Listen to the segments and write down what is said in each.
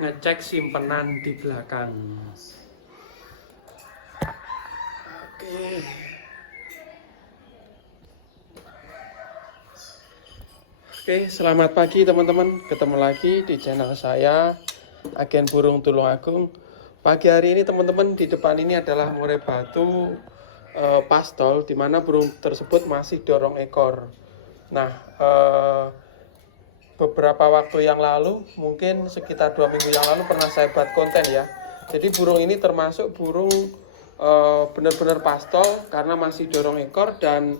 ngecek simpenan di belakang. Oke. Oke, selamat pagi teman-teman. Ketemu lagi di channel saya, Agen Burung Tulungagung. Pagi hari ini teman-teman, di depan ini adalah murai batu pastol, di mana burung tersebut masih dorong ekor. Nah, beberapa waktu yang lalu, mungkin sekitar 2 minggu yang lalu pernah saya buat konten ya. Jadi burung ini termasuk burung benar-benar pastol karena masih dorong ekor, dan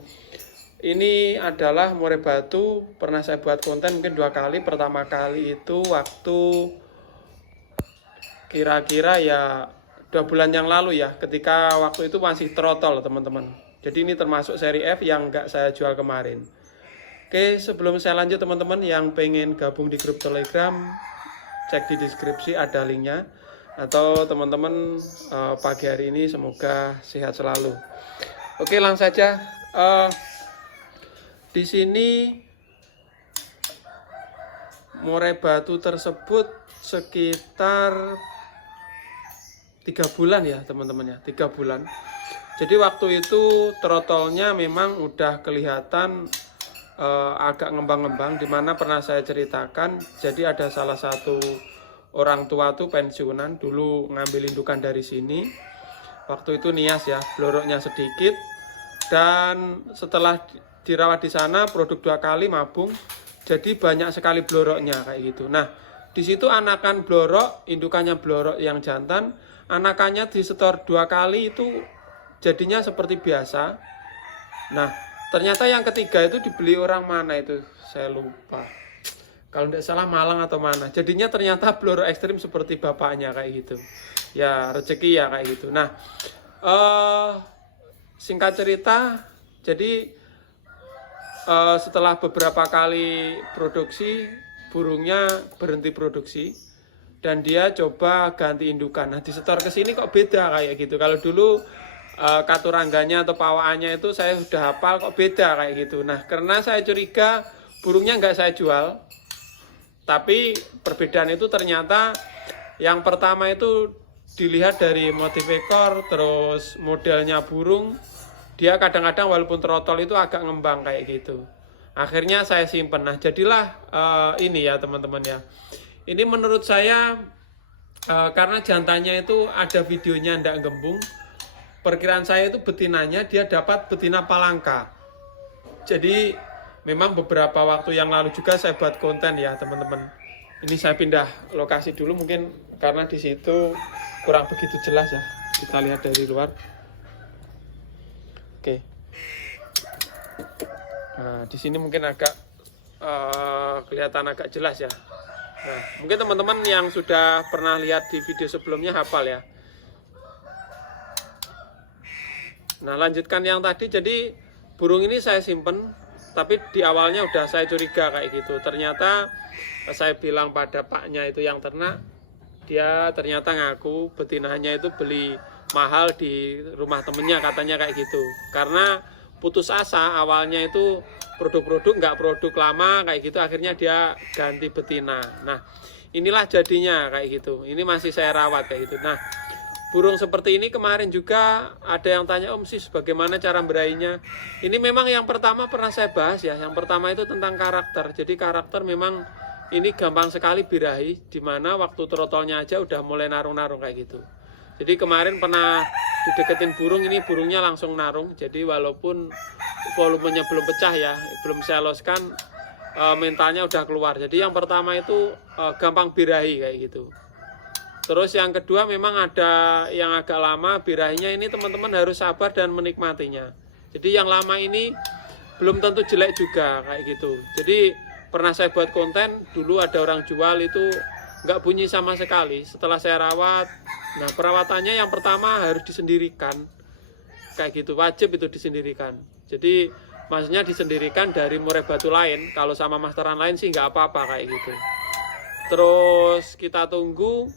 ini adalah murai batu. Pernah saya buat konten mungkin 2 kali. Pertama kali itu waktu kira-kira ya 2 bulan yang lalu ya, ketika waktu itu masih trotol teman-teman. Jadi ini termasuk seri F yang nggak saya jual kemarin. Oke, sebelum saya lanjut teman-teman, yang pengen gabung di grup Telegram, cek di deskripsi ada linknya. Atau teman-teman pagi hari ini semoga sehat selalu. Oke, langsung saja. Di sini murai batu tersebut sekitar 3 bulan ya teman-teman ya, 3 bulan. Jadi waktu itu trotolnya memang udah kelihatan agak ngembang-ngembang, dimana pernah saya ceritakan. Jadi ada salah satu orang tua tuh pensiunan dulu ngambil indukan dari sini. Waktu itu nias ya, bloroknya sedikit, dan setelah dirawat di sana produk 2 kali mabung, jadi banyak sekali bloroknya kayak gitu. Nah, di situ anakan blorok, indukannya blorok yang jantan, anakannya disetor 2 kali itu jadinya seperti biasa. Nah, ternyata yang ketiga itu dibeli orang mana itu saya lupa, kalau tidak salah Malang atau mana. Jadinya ternyata blorok ekstrim seperti bapaknya kayak gitu ya, rezeki ya kayak gitu. Nah, singkat cerita, jadi setelah beberapa kali produksi, burungnya berhenti produksi dan dia coba ganti indukan. Nah, disetor ke sini kok beda kayak gitu. Kalau dulu katurangganya atau pawaannya itu saya sudah hafal, kok beda kayak gitu. Nah, karena saya curiga burungnya nggak saya jual, tapi perbedaan itu ternyata yang pertama itu dilihat dari motif ekor, terus modelnya burung. Dia kadang-kadang walaupun trotol itu agak ngembang kayak gitu. Akhirnya saya simpen. Nah, jadilah ini ya teman-teman ya. Ini menurut saya karena jantannya itu ada videonya ndak gembung. Perkiraan saya itu betinanya dia dapat betina palangka. Jadi memang beberapa waktu yang lalu juga saya buat konten ya teman-teman. Ini saya pindah lokasi dulu mungkin karena di situ kurang begitu jelas ya. Kita lihat dari luar. Oke. Nah, di sini mungkin agak kelihatan agak jelas ya. Nah, mungkin teman-teman yang sudah pernah lihat di video sebelumnya hafal ya. Nah, lanjutkan yang tadi. Jadi burung ini saya simpen, tapi di awalnya udah saya curiga kayak gitu. Ternyata saya bilang pada paknya itu yang ternak, dia ternyata ngaku betinanya itu beli mahal di rumah temennya katanya kayak gitu. Karena putus asa awalnya itu produk-produk nggak produk lama kayak gitu, akhirnya dia ganti betina. Nah, inilah jadinya kayak gitu. Ini masih saya rawat kayak gitu. Nah, burung seperti ini kemarin juga ada yang tanya, Om Sis bagaimana cara berainya. Ini memang yang pertama pernah saya bahas ya. Yang pertama itu tentang karakter. Jadi karakter memang ini gampang sekali birahi, dimana waktu trotolnya aja udah mulai narung-narung kayak gitu. Jadi kemarin pernah dideketin burung, ini burungnya langsung narung. Jadi walaupun volumenya belum pecah ya, belum saya loskan, mentalnya udah keluar. Jadi yang pertama itu gampang birahi kayak gitu. Terus yang kedua memang ada yang agak lama birahinya, ini teman-teman harus sabar dan menikmatinya. Jadi yang lama ini belum tentu jelek juga kayak gitu. Jadi pernah saya buat konten, dulu ada orang jual itu nggak bunyi sama sekali. Setelah saya rawat, nah perawatannya yang pertama harus disendirikan kayak gitu, wajib itu disendirikan. Jadi maksudnya disendirikan dari murai batu lain. Kalau sama masteran lain sih nggak apa-apa kayak gitu. Terus kita tunggu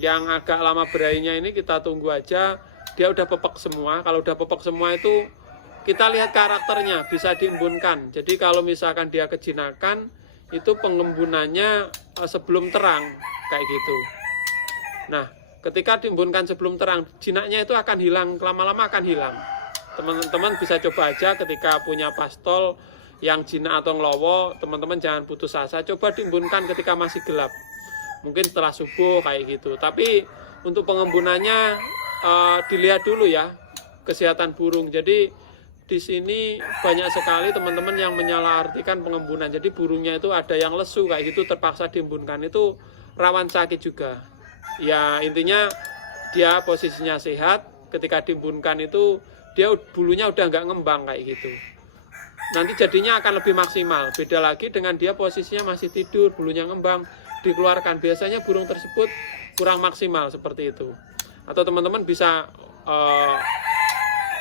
yang agak lama berainya ini, kita tunggu aja dia udah pepek semua. Kalau udah pepek semua itu kita lihat karakternya, bisa diembunkan. Jadi kalau misalkan dia kejinakan, itu pengembunannya sebelum terang kayak gitu. Nah, ketika timbunkan sebelum terang, jinaknya itu akan hilang, lama-lama akan hilang. Teman-teman bisa coba aja ketika punya pastol yang jinak atau ngelowo, teman-teman jangan putus asa, coba timbunkan ketika masih gelap. Mungkin setelah subuh kayak gitu. Tapi untuk pengembunannya dilihat dulu ya kesehatan burung. Jadi di sini banyak sekali teman-teman yang menyalahartikan pengembunan. Jadi burungnya itu ada yang lesu kayak gitu, terpaksa diembunkan, itu rawan sakit juga. Ya intinya dia posisinya sehat, ketika diembunkan itu dia bulunya udah nggak ngembang kayak gitu. Nanti jadinya akan lebih maksimal. Beda lagi dengan dia posisinya masih tidur, bulunya ngembang, dikeluarkan. Biasanya burung tersebut kurang maksimal seperti itu. Atau teman-teman bisa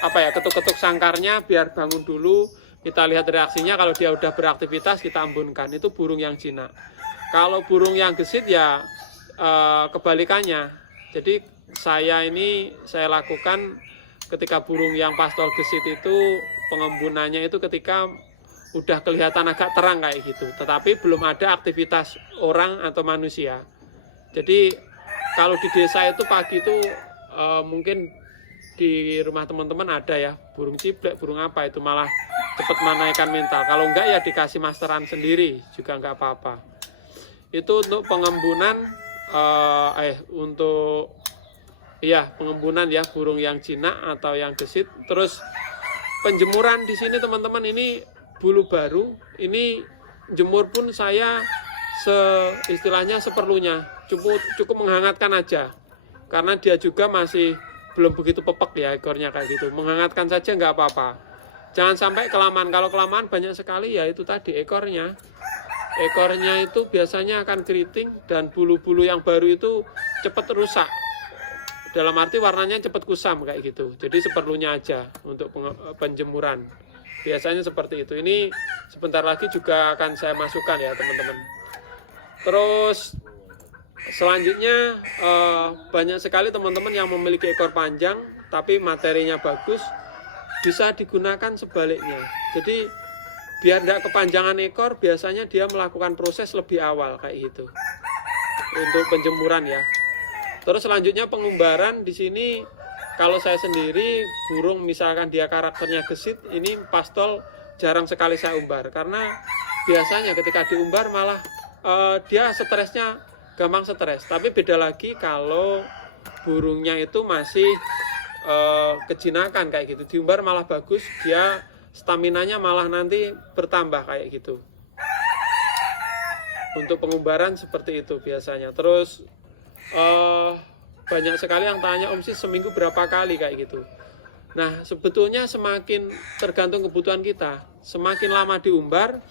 ketuk-ketuk sangkarnya biar bangun dulu, kita lihat reaksinya. Kalau dia udah beraktivitas kita embunkan, itu burung yang jinak. Kalau burung yang gesit ya kebalikannya. Jadi saya lakukan ketika burung yang pastol gesit itu pengembunannya itu ketika udah kelihatan agak terang kayak gitu, tetapi belum ada aktivitas orang atau manusia. Jadi kalau di desa itu pagi itu mungkin di rumah teman-teman ada ya burung ciblek, burung apa itu malah cepat menaikkan mental. Kalau enggak ya dikasih masteran sendiri juga enggak apa-apa. Itu untuk pengembunan pengembunan ya burung yang jinak atau yang gesit. Terus penjemuran di sini teman-teman, ini bulu baru, ini jemur pun saya istilahnya seperlunya, cukup menghangatkan aja, karena dia juga masih belum begitu pepek ya ekornya kayak gitu. Menghangatkan saja nggak apa-apa, jangan sampai kelamaan. Kalau kelamaan banyak sekali ya itu tadi ekornya itu biasanya akan keriting dan bulu-bulu yang baru itu cepat rusak. Dalam arti warnanya cepat kusam kayak gitu. Jadi seperlunya aja untuk penjemuran. Biasanya seperti itu. Ini sebentar lagi juga akan saya masukkan ya teman-teman. Terus selanjutnya banyak sekali teman-teman yang memiliki ekor panjang tapi materinya bagus, bisa digunakan sebaliknya. Jadi biar tidak kepanjangan ekor, biasanya dia melakukan proses lebih awal kayak gitu untuk penjemuran ya. Terus selanjutnya pengumbaran di sini, kalau saya sendiri burung misalkan dia karakternya gesit, ini pastol jarang sekali saya umbar, karena biasanya ketika diumbar malah dia stresnya gampang stres. Tapi beda lagi kalau burungnya itu masih kejinakan kayak gitu, diumbar malah bagus, dia staminanya malah nanti bertambah kayak gitu. Untuk pengumbaran seperti itu biasanya. Terus banyak sekali yang tanya, Om Sis seminggu berapa kali kayak gitu. Nah sebetulnya semakin tergantung kebutuhan kita. Semakin lama diumbar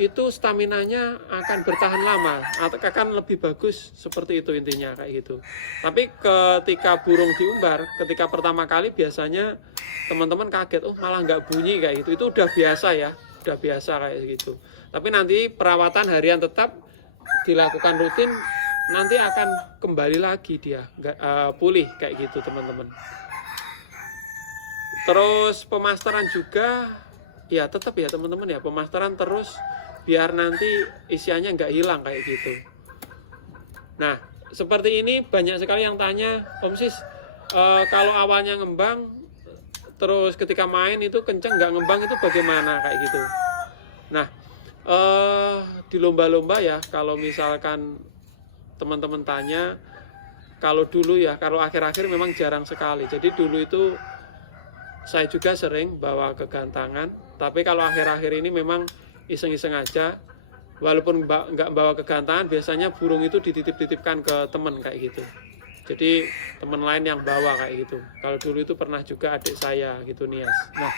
itu staminanya akan bertahan lama atau akan lebih bagus, seperti itu intinya kayak gitu. Tapi ketika burung diumbar ketika pertama kali biasanya teman-teman kaget, oh malah nggak bunyi kayak gitu. Itu udah biasa ya, udah biasa kayak gitu. Tapi nanti perawatan harian tetap dilakukan rutin, nanti akan kembali lagi dia pulih kayak gitu teman-teman. Terus pemasteran juga ya tetap ya teman-teman ya, pemasteran terus biar nanti isiannya nggak hilang kayak gitu. Nah seperti ini banyak sekali yang tanya, Om Sis kalau awalnya ngembang terus ketika main itu kenceng nggak ngembang itu bagaimana kayak gitu. Nah di lomba-lomba ya, kalau misalkan teman-teman tanya, kalau dulu ya, kalau akhir-akhir memang jarang sekali. Jadi dulu itu saya juga sering bawa ke gantangan, tapi kalau akhir-akhir ini memang iseng-iseng aja. Walaupun nggak bawa ke gantangan, biasanya burung itu dititip-titipkan ke teman kayak gitu. Jadi teman lain yang bawa kayak gitu. Kalau dulu itu pernah juga adik saya gitu, Nias. Nah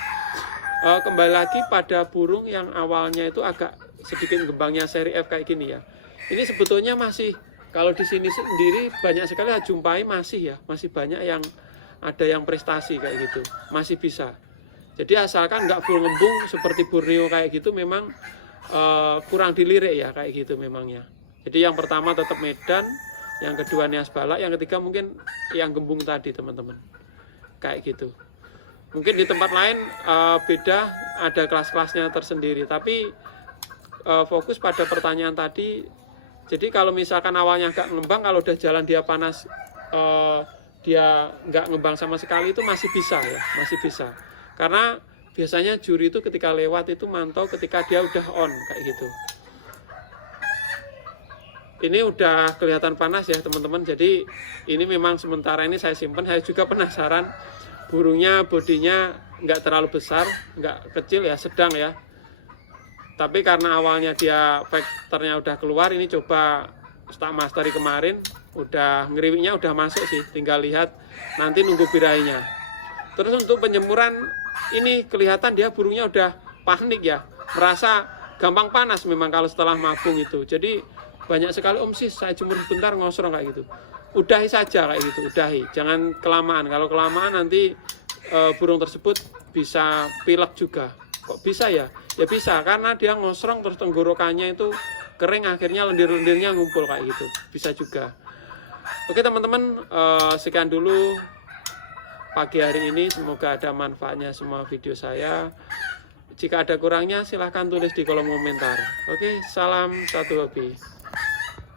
kembali lagi pada burung yang awalnya itu agak sedikit gembangnya seri F kayak gini ya. Ini sebetulnya masih, kalau di sini sendiri banyak sekali saya jumpai masih banyak yang ada yang prestasi kayak gitu, masih bisa. Jadi asalkan nggak full ngembung seperti Borneo kayak gitu, memang kurang dilirik ya kayak gitu memangnya. Jadi yang pertama tetap Medan, yang kedua Nias Balak, yang ketiga mungkin yang gembung tadi teman-teman, kayak gitu. Mungkin di tempat lain beda, ada kelas-kelasnya tersendiri. Tapi fokus pada pertanyaan tadi, Jadi kalau misalkan awalnya agak ngembang, kalau udah jalan dia panas, dia nggak ngembang sama sekali, itu masih bisa ya, masih bisa. Karena biasanya juri itu ketika lewat itu mantau ketika dia udah on kayak gitu. Ini udah kelihatan panas ya teman-teman. Jadi ini memang sementara ini saya simpan. Saya juga penasaran, burungnya bodinya nggak terlalu besar, nggak kecil ya, sedang ya. Tapi karena awalnya dia vektornya udah keluar, ini coba Star Mastery kemarin udah ngeriwiknya udah masuk sih, tinggal lihat nanti nunggu birainya. Terus untuk penjemuran ini kelihatan dia burungnya udah panik ya, merasa gampang panas memang kalau setelah mabung itu. Jadi banyak sekali, Om Sis saya jemur bentar ngosrong kayak gitu. Udahi saja kayak gitu, udahi, jangan kelamaan. Kalau kelamaan nanti burung tersebut bisa pilek juga. Kok bisa ya? Ya bisa, karena dia ngosrong terus tenggorokannya itu kering, akhirnya lendir-lendirnya ngumpul kayak gitu. Bisa juga. Oke teman-teman, sekian dulu pagi hari ini. Semoga ada manfaatnya semua video saya. Jika ada kurangnya silahkan tulis di kolom komentar. Oke, salam satu hobi.